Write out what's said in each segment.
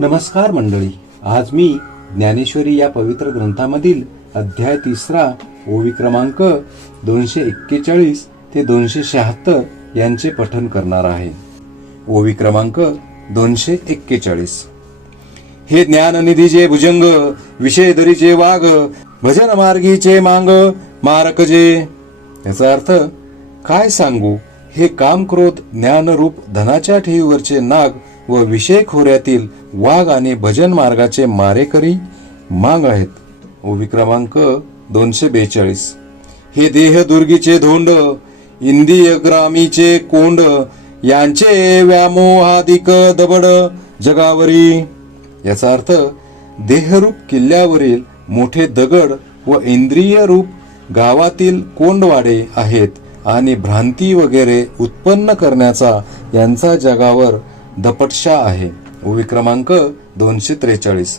नमस्कार मंडळी, आज मी ज्ञानेश्वरी या पवित्र ग्रंथामधील अध्याय 3 ओवी क्रमांक 241 ते 276 यांचे पठन करणार आहे. ओवी क्रमांक 241. हे ज्ञाननिधीचे भुजंग, विषय धरीचे वाघ, भजन मार्गीचे मांग मारक जे. याचा अर्थ काय सांगू, हे काम क्रोध ज्ञानरूप धनाच्या ठेवीवरचे नाग व विषय खोऱ्यातील वाघ आणि भजन मार्गाचे मारेकरी मांग आहेत. ओवी क्रमांक 242. हे देह दुर्गीचे धोंड, इंद्रिय ग्रामीचे कोंड, यांचे व्यामोहादिक दबड जगावरी. याचा अर्थ देहरूप किल्ल्यावरील मोठे दगड व इंद्रिय रूप गावातील कोंडवाडे आहेत आणि भ्रांती वगैरे उत्पन्न करण्याचा यांचा जगावर दपटशा आहे. ओवी क्रमांक 243.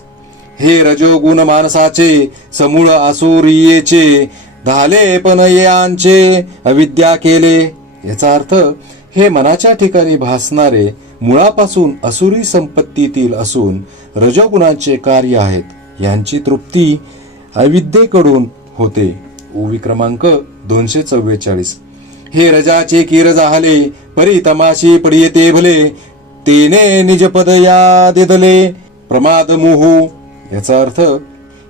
हे रजोगुण माणसाचे, समूळ आसुरियेचे, धाले पण यांचे अविद्या केले. याचा अर्थ हे मनाच्या ठिकाणी भासणारे मुळापासून असुरी संपत्तीतील असून रजोगुणाचे कार्य आहेत, यांची तृप्ती अविद्येकडून होते. ओवी क्रमांक 244. हे रजाचे कीर जाहले, परी तमाशी पडियते भले, तेने निजपद या दिदले प्रमाद मोहू. याचा अर्थ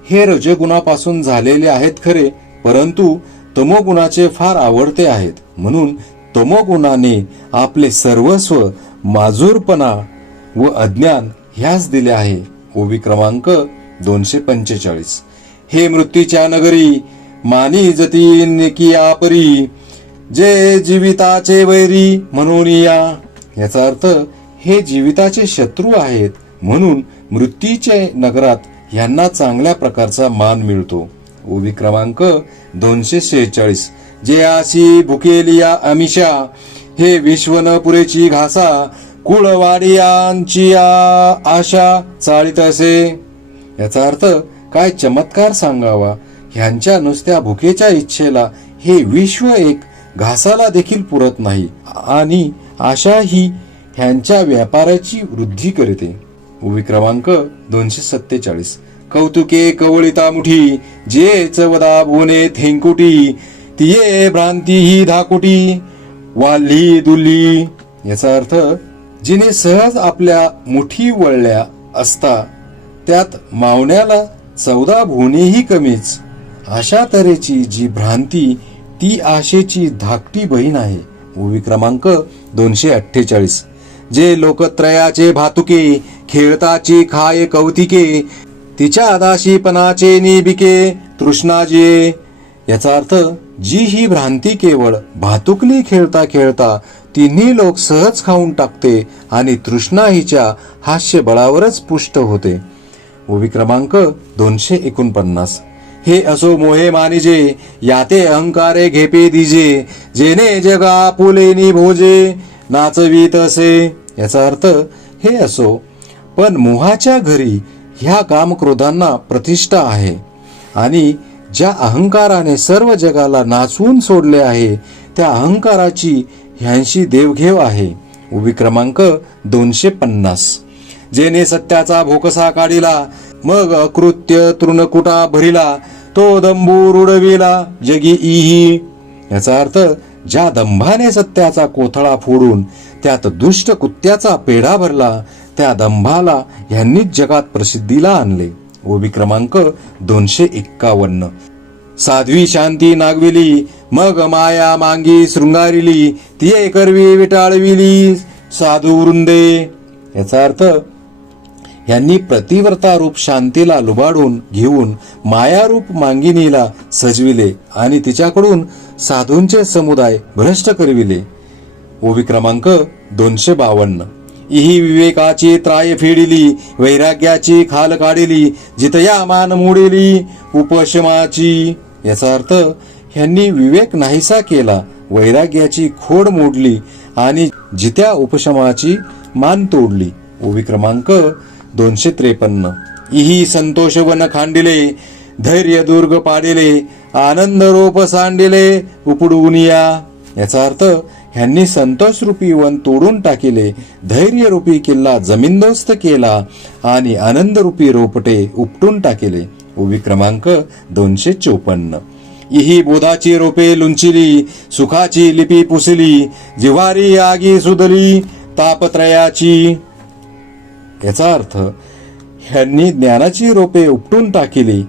हे रजगुणापासून झालेले आहेत खरे, परंतु तमोगुणाचे फार आवडते आहेत, म्हणून तमोगुणाने आपले सर्वस्व माजूरपणा व अज्ञान ह्यास दिले आहे. ओवी क्रमांक 245. हे मृत्यूच्या नगरी, मानी जती निकिया परी, जे जीविताचे वैरी म्हणून या. याचा अर्थ हे जीविताचे शत्रू आहेत, म्हणून मृत्यूच्या नगरात यांना चांगल्या प्रकारचा मान मिळतो. ओवी क्रमांक 246. जे आशी भुकेलिया अमिषा, हे विश्वन पुरेची घासा, कुळवाडियांची आशा चाळीत असे. याचा अर्थ काय चमत्कार सांगावा, ह्यांच्या नुसत्या भुकेच्या इच्छेला हे विश्व एक घासाला देखील पुरत नाही आणि आशा ही ह्यांच्या व्यापाराची वृद्धी करते. ओवी क्रमांक 247. कौतुके कवळिता मुठी, जे चवदा भुवने थेंकुटी, तिये भ्रांती ही धाकुटी वाल्ही दुल्ली. याचा अर्थ जिने सहज आपल्या मुठी वळल्या असता त्यात मावण्याला 14 भुवनेही कमीच, अशा तऱ्हेची जी भ्रांती ती आशेची धाकटी बहीण आहे. ओवी क्रमांक 248. जे लोकत्रयाचे भातुके, खेळताची खाय कौतिके, तिच्या दाशीपणाचे निबिके तृष्णाजिये. याचा अर्थ जी ही भ्रांती केवळ भातुकली खेळता खेळता तिन्ही लोक सहज खाऊन टाकते आणि तृष्णा हिच्या हास्य बळावरच पुष्ट होते. ओवी क्रमांक 249. हे असो मोहे मानिजे, याते अहंकारे घेपे दिजे, जेने जगा पुलेनी भोजे नाचवीत असे. याचा अर्थ हे असो, पण मोहाच्या घरी ह्या कामक्रोधांना प्रतिष्ठा आहे आणि ज्या अहंकाराने सर्व जगाला नाचवून सोडले आहे त्या अहंकाराची ह्यांशी देवघेव आहे. ओवी क्रमांक 250. जेने सत्याचा भोकसा काढिला, मग अकृत्य तृणकुटा भरिला, तो दंबू रुडविला जगी इही. याचा अर्थ ज्या दंभाने सत्याचा कोथळा फोडून त्यात दुष्ट कुत्त्याचा पेढा भरला, त्या दंभाला ह्यांनीच जगात प्रसिद्धीला आणले. ओवी क्रमांक 251. साध्वी शांती नागविली, मग माया मांगी शृंगारिली, तिये करवी विटाळविली साधू वृंदे. याचा अर्थ यांनी प्रतिव्रता रूप शांतीला लुबाडून घेऊन मायारूप मांगिनीला सजविले आणि तिच्याकडून साधूंचे समुदाय भ्रष्ट करविले. ओवी क्रमांक 252. इही विवेकाची त्राय फेडिली, वैराग्याची खाल काढिली, जितया मान मोडिली उपशमाची. याचा अर्थ ह्यांनी विवेक नाहीसा केला, वैराग्याची खोड मोडली आणि जित्या उपशमाची मान तोडली. ओवी क्रमांक 253. इही संतोष वन खांडिले, धैर्य दुर्ग पाडिले, आनंद रोप सांडिले उपडून या. याचा अर्थ ह्यांनी संतोष रूपी वन तोडून टाकिले, धैर्य रूपी किल्ला जमीनदोस्त केला आणि आनंद रूपी रोपटे उपटून टाकिले. ओवी क्रमांक 254. इही बोधाची रोपे लुंचिली, सुखाची लिपी पुसली, जिव्हारी आगी सुदली तापत्रयाची. याचा अर्थ ह्यांनी ज्ञानाची रोपे उपटून टाकली,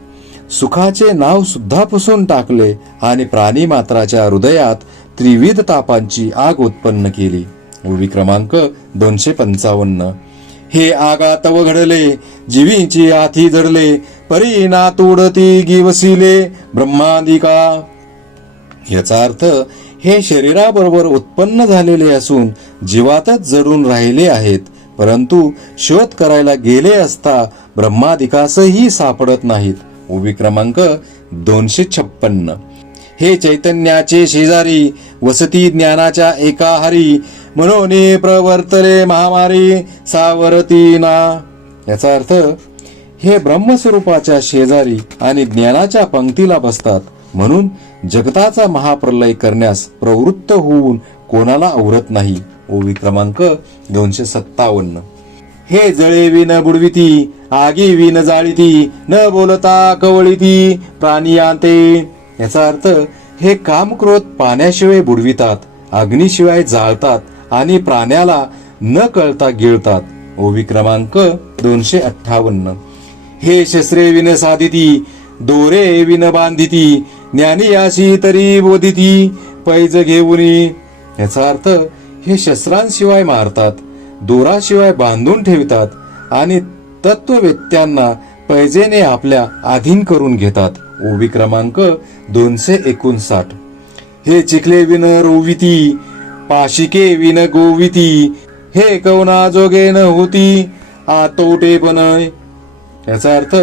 सुखाचे नाव सुद्धा पुसून टाकले आणि प्राणी मात्राच्या हृदयात त्रिविध तापांची आग उत्पन्न केली. ओवी क्रमांक 255. हे आगा तव घडले, जीवीची आथी जडले, परी ना तोडती गिवसिले ब्रह्मादिका. याचा अर्थ हे शरीराबरोबर उत्पन्न झालेले असून जीवातच जडून राहिले आहेत, परंतु शोध करायला गेले असता ब्रह्मादिकासही सापडत नाहीत. ओवी क्रमांक 256. हे चैतन्याचे शेजारी, वसती ज्ञानाच्या एका हरी, मनोने प्रवर्तले महामारी सावरती ना. याचा अर्थ हे ब्रह्मस्वरूपाच्या शेजारी आणि ज्ञानाच्या पंक्तीला बसतात, म्हणून जगताचा महाप्रलय करण्यास प्रवृत्त होऊन कोणाला आवरत नाही. ओवी क्रमांक 257. हे जळे विन बुडविती, आगी विन जाळीती, न बोलता कवळीती प्राणियांते. याचा अर्थ हे काम क्रोध पाण्याशिवाय बुडवितात, अग्नीशिवाय जाळतात आणि प्राण्याला न कळता गिळतात. ओवी क्रमांक 258. हे शस्त्रे विन साधिती, दोरे विन बांधिती, ज्ञानी याशी तरी बोधिती पैज घेऊनी. याचा अर्थ हे शस्त्रांशिवाय मारतात, दोराशिवाय बांधून ठेवतात आणि तत्ववेत्यांना पैजेने आपल्या अधीन करून घेतात. ओवी क्रमांक 259. हे चिखले विन रोविती, पाशिके विन गोविती, हे कवना जोगे न होती आतोटे पण. याचा अर्थ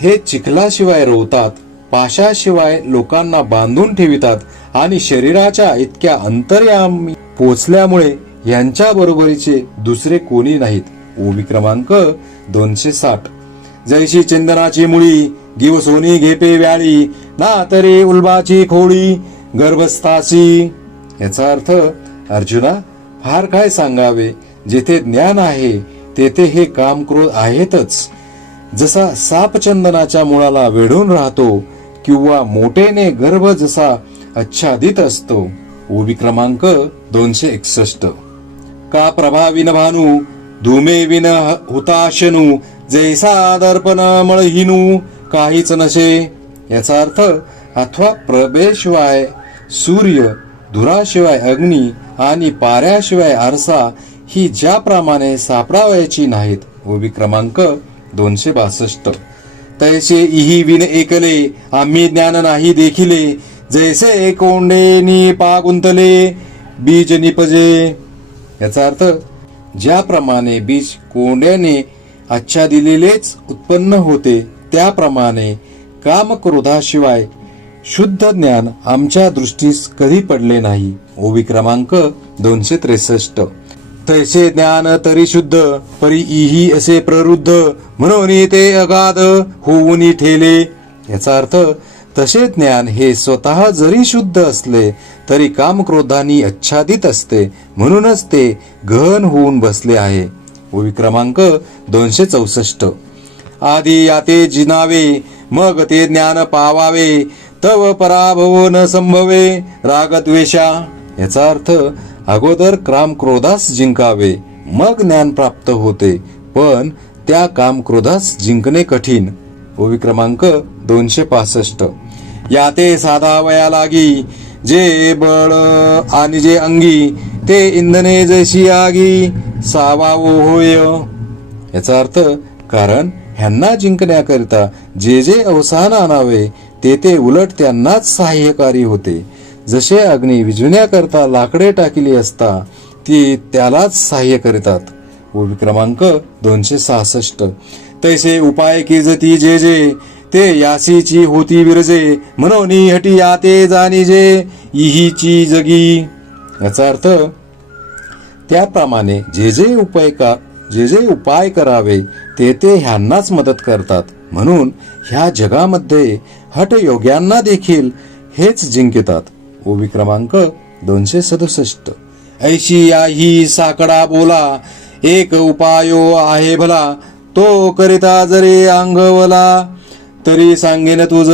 हे चिखलाशिवाय रोवतात, पाशाशिवाय लोकांना बांधून ठेवितात आणि शरीराच्या इतक्या अंतर्यामी पोचल्यामुळे यांच्या बरोबरीचे दुसरे कोणी नाहीत. ओवी क्रमांक 260. जैशी चंदनाची मुळी, गिव सोनी घेपे व्याळी, ना तरी उल्बाची खोळी गर्भस्थासी. याचा अर्थ अर्जुना, फार काय सांगावे, जेथे ज्ञान आहे तेथे हे काम क्रोध आहेतच. जसा साप चंदनाच्या मुळाला वेढून राहतो किंवा मोठेने गर्भ जसा आच्छादित असतो. ओवी क्रमांक 261. का प्रभा विन भानू, धूमे विन हुताशनू, जैसा दर्पण मळहिनू काहीच नसे. याचा अर्थ अथवा प्रभेशिवाय सूर्य, धुराशिवाय अग्नी आणि पाऱ्याशिवाय आरसा ही ज्याप्रमाणे सापडावयाची नाहीत. ओवी क्रमांक 262. तैसे इही विन एकले, आम्ही ज्ञान नाही देखिले, जैसे कोंडे नि पागुंतले बीज निपजे. याचा अर्थ ज्याप्रमाणे बीज कोंड्याने आच्छादिलेलेच उत्पन्न होते, त्याप्रमाणे कामक्रोधाशिवाय शुद्ध ज्ञान आमच्या दृष्टीस कधी पडले नाही. ओवी क्रमांक 263. तैसे ज्ञान तरी शुद्ध, परी इही असे प्रवृद्ध, म्हणून ते अगाध होऊन ठेले. याचा अर्थ तसे ज्ञान हे स्वतः जरी शुद्ध असले तरी कामक्रोधानी आच्छादित असते, म्हणूनच ते गहन होऊन बसले आहे. ओवी क्रमांक 264. आधी याते जिनावे, मग ते ज्ञान पावावे, तव पराभव न संभवे रागद्वेषा. याचा अर्थ अगोदर काम क्रोधास जिंकावे, मग ज्ञान प्राप्त होते, पण त्या काम क्रोधास जिंकणे कठीण. ओवी क्रमांक 265. याते साधावया लागी, जे बळ आणि जे अंगी, ते इंधने जैशी आगी सावावो होय. याचा अर्थ कारण ह्यांना जिंकण्याकरिता जे जे अवसान आणावे ते ते उलट त्यांनाच सहाय्यकारी होते. जसे अग्नी विझविण्याकरता लाकडे टाकली असता ती त्यालाच सहाय्य करतात. ओवी क्रमांक 266. तैसे उपाय कीजती जे जे, ते यासीची होती विरजे, म्हणून हटी याते जाणीजे इहीची जगी. याचा अर्थ त्याप्रमाणे जे जे उपाय करावे ते ते ह्यांनाच मदत करतात, म्हणून ह्या जगामध्ये हठयोग्यांना देखील हेच जिंकतात. ओवी क्रमांक 267. ऐशी आही साकडा बोला, एक उपायो आहे भला, तो करिता जरी अंगवला, तरी सांगेन तुझ.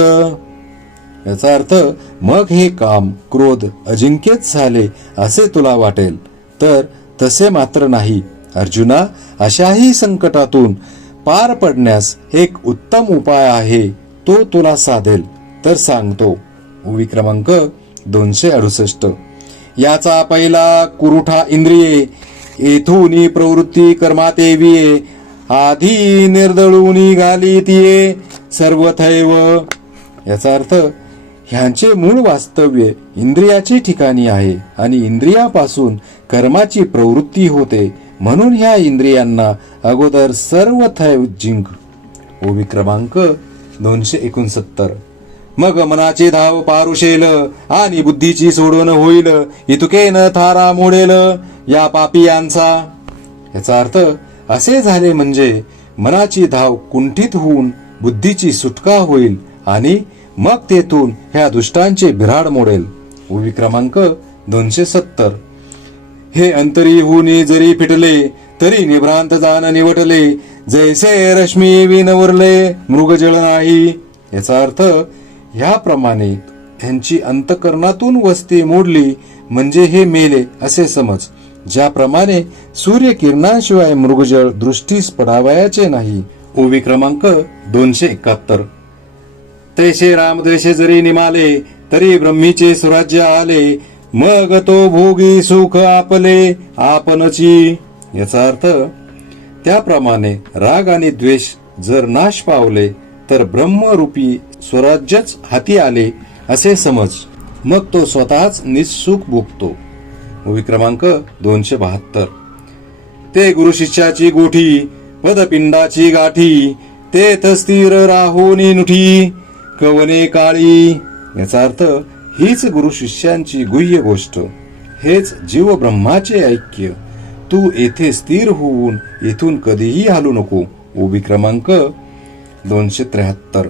याचा अर्थ, मग हे काम क्रोध अजिंक्यच झाले असे तुला वाटेल, तर तसे मात्र नाही. अर्जुना, अशाही संकटातून पार पडण्यास एक उत्तम उपाय आहे, तो तुला साधेल तर सांगतो. ओवी क्रमांक 268. याचा पहिला कुरुठा इंद्रिये, येथून प्रवृत्ती कर्मात येविये, आधी निर्दळून घाली तिये सर्वथैव. याचा अर्थ, ह्यांचे मूळ वास्तव्य इंद्रियाची ठिकाणी आहे आणि इंद्रियापासून कर्माची प्रवृत्ती होते, म्हणून ह्या इंद्रियांना अगोदर सर्वथैव जिंक. ओवी क्रमांक 269. मग मनाचे धाव पारुशेल आणि बुद्धीची सोडवण होईल, इतुकेन थारा मोडेल या पापियांचा. याचा अर्थ, असे झाले म्हणजे मनाची धाव कुंठित होऊन बुद्धीची सुटका होईल आणि मग तेथून ह्या दुष्टांचे बिऱ्हाड मोडेल. ओवी क्रमांक 270. हे अंतरी होऊन जरी फिटले, तरी निभ्रांत जाण निवटले, जैसे रश्मी विनवरले मृगजळ नाही. याचा अर्थ, ह्याप्रमाणे ह्यांची अंतकरणातून वस्ती मोडली म्हणजे हे मेले असे समज. ज्याप्रमाणे सूर्यकिरणाशिवाय मृगजळ दृष्टीस पडावयाचे नाही. ओवी क्रमांक 271. तैसे रामद्वेषे जरी निमाले, तरी ब्रह्मीचे स्वराज्य आले, मग तो भोगी सुख आपले आपणची. याचा अर्थ, त्याप्रमाणे राग आणि द्वेष जर नाश पावले, तर ब्रह्मरूपी स्वराज्यच हाती आले असे समज. मग तो स्वतःच निःसुख भोगतो. ओवी क्रमांक 272. ते गुरु शिष्याची गोठी, पदपिंडाची गाठी, तेथ स्थिर राहोनी नुठी, कवने काळी. याचा अर्थ, हीच गुरु शिष्यांची गुह्य गोष्ट, हेच जीव ब्रह्माचे ऐक्य. तू येथे स्थिर होऊन येथून कधीही हालू नको. ओवी क्रमांक 273.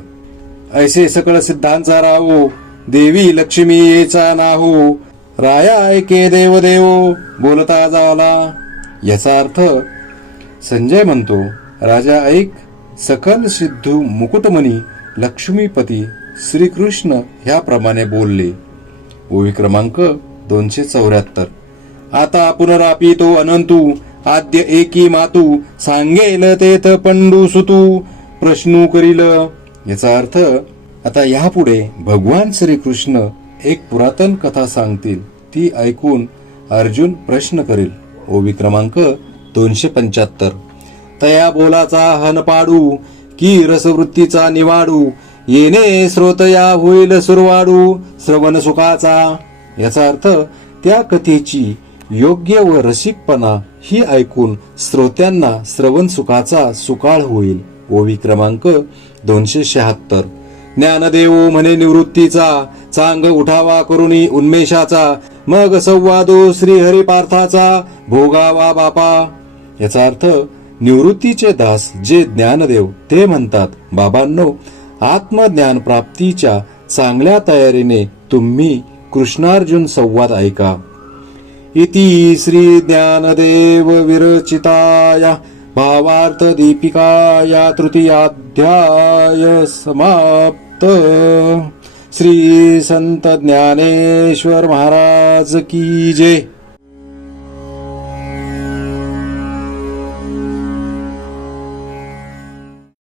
ऐसे सकळ सिद्धांचा राहो, देवी लक्ष्मी येचा नाहो, राया ऐके देव देव बोलता झाला. याचा अर्थ, संजय म्हणतो, राजा ऐक, सकल सिद्धू मुकुटमणी लक्ष्मीपती श्रीकृष्ण ह्याप्रमाणे बोलले. ओवी क्रमांक 274. आता पुनरापी तो अनंतू, आद्य एकी मातू, सांगेल तेथ पंडू सुतू, प्रश्नू करील. याचा अर्थ, आता यापुढे भगवान श्रीकृष्ण एक पुरातन कथा सांगतील, ती ऐकून अर्जुन प्रश्न करील. ओवी क्रमांक 275. तया बोलाचा हन पाडू, की रसवृत्तीचा निवाडू, येणे श्रोतया होईल सुरवाडू श्रवण सुखाचा. याचा अर्थ, त्या कथेची योग्य व रसिकपणा ही ऐकून श्रोत्यांना श्रवण सुखाचा सुकाळ होईल. ओवी क्रमांक 276. ज्ञानदेव म्हणे निवृत्तीचा, चांग उठावा करुणी उन्मेषाचा, मग संवादो श्रीहरी पार्थाचा, भोगावा बापा. याचा अर्थ, निवृत्तीचे दास जे ज्ञानदेव ते म्हणतात, बाबांनो, आत्मज्ञान प्राप्तीच्या चांगल्या तयारीने तुम्ही कृष्णार्जुन संवाद ऐका. इति श्री ज्ञानदेव विरचिताया भावार्थ दीपिकाया तृतीयाध्याय समाप्त. श्री संत ज्ञानेश्वर महाराज की जय.